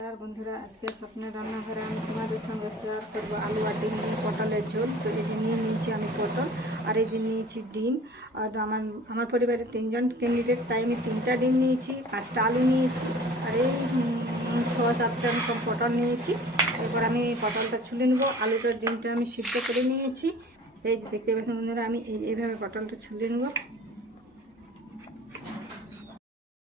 আর বন্ধুরা, আজকে স্বপ্নের রান্নাঘরে আমি তোমাদের সঙ্গে শেয়ার করবো আলু আর ডিম নিয়ে পটলের ঝোল। তো এই যে নিয়ে নিয়েছি আমি পটল, আর এই যে নিয়েছি ডিম। আর আমার পরিবারে 3জন ক্যান্ডিডেট, তাই আমি 3টা ডিম নিয়েছি, 5টা আলু নিয়েছি, আর এই 6-7টা মতো পটল নিয়েছি। এরপর আমি পটলটা ছুলে নেবো। আলুটার ডিমটা আমি সিদ্ধ করে নিয়েছি। এই যে দেখতে পাচ্ছেন বন্ধুরা, আমি এইভাবে পটলটা ছুলে নেবো।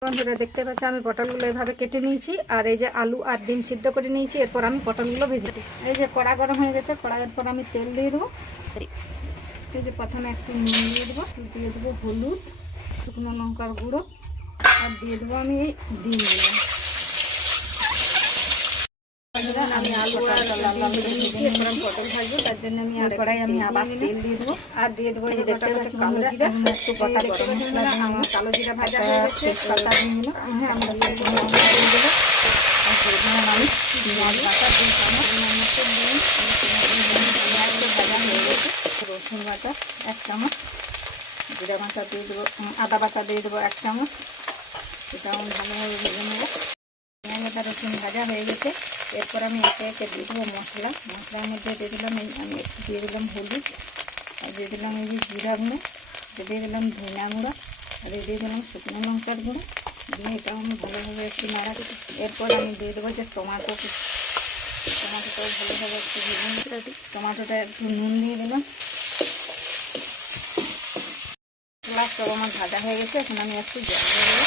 বন্ধুরা দেখতে পাচ্ছ, আমি পটলগুলো এভাবে কেটে নিয়েছি, আর এই যে আলু আর ডিম সিদ্ধ করে নিয়েছি। এরপর আমি পটলগুলো ভেজে দিই। এই যে কড়া গরম হয়ে গেছে, কড়াইয়ের পর আমি তেল দিয়ে দেবো। এই যে প্রথমে একটু নুন দিয়ে দেবো, দিয়ে দেবো হলুদ, শুকনো লঙ্কার গুঁড়ো, আর দিয়ে দেবো আমি এই ডিমগুলো। আমি আলু আর ডিম ভেজে নিয়েছি, এরপর আমি পটল ভাজবো, তার জন্য আমি আর কড়াই আমি আবার তেল দিয়ে দেবো, আর দিয়ে দেবো এই দেখতে পাচ্ছি কালো জিরা, একটু গোটা গরম মশলা, আমার কালো জিরা ভাজা হয়ে গেছে, পাতা দিয়ে দিলাম। হ্যাঁ, আমরা দিয়ে দেবো। আর পরিমাণ আমি পেঁয়াজ বাটা 2 চামচ, মতো দিন পেঁয়াজটা ভাজা হয়ে গেছে। রসুন বাটা 1 চামচ, জিরা বাটা দিয়ে দেবো, আদা বাটা দিয়ে দেবো 1 চামচ। এটা আমি ভালোভাবে ভেজে নেবো। পেঁয়াজ আদা রসুন ভাজা হয়ে গেছে। এরপর আমি একে একে দিয়ে দেবো মশলা। মশলার মধ্যে দিয়ে দিলাম আমি একটু দিয়ে দিলাম হলুদ, আর দিয়ে দিলাম এই যে জিরা গুঁড়ো, দিয়ে দিলাম ধনিয়া গুঁড়ো, আর দিয়ে দিলাম শুকনো লঙ্কার গুঁড়ো। দিয়ে এটা আমি ভালোভাবে একটু নাড়া দিই। এরপর আমি দিয়ে দেবো যে টমাটোটাও ভালোভাবে একটু ভেজে নিতে। টমাটোটা একটু নুন দিয়ে দিলাম। সব আমার ভাজা হয়ে গেছে, এখন আমি একটু জল দিয়ে দেবো।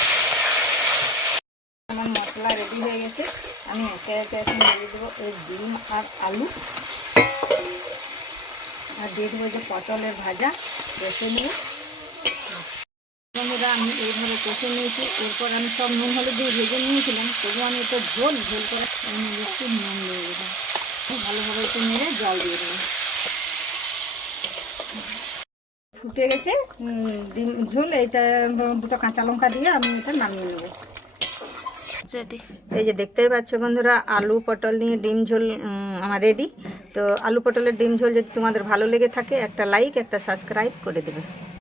আমার মশলা রেডি হয়ে গেছে, আমি একে একে এখন দিয়ে দেবো এই ডিম আর আলু, আর দিয়ে দেবো যে পটলের ভাজা কষে নিয়ে। বন্ধুরা, আমি এইভাবে কষে নিয়েছি। এরপর আমি সব নুন হলুদ দিয়ে ভেজে নিয়েছিলাম, তবু আমি এটা ঝোল করে আমি একটু নুন দিয়ে দিলাম। ভালোভাবে একটু নেড়ে জল দিয়ে দিলাম। ফুটে গেছে ডিম ঝোল। এইটা 2টা কাঁচা লঙ্কা দিয়ে আমি এটা নামিয়ে নেবো। রেডি। এই যে দেখতেই পাচ্ছ বন্ধুরা, আলু পটল নিয়ে ডিম ঝোল আমার রেডি। তো আলু পটলের ডিম ঝোল যদি তোমাদের ভালো লেগে থাকে, একটা লাইক একটা সাবস্ক্রাইব করে দেবে।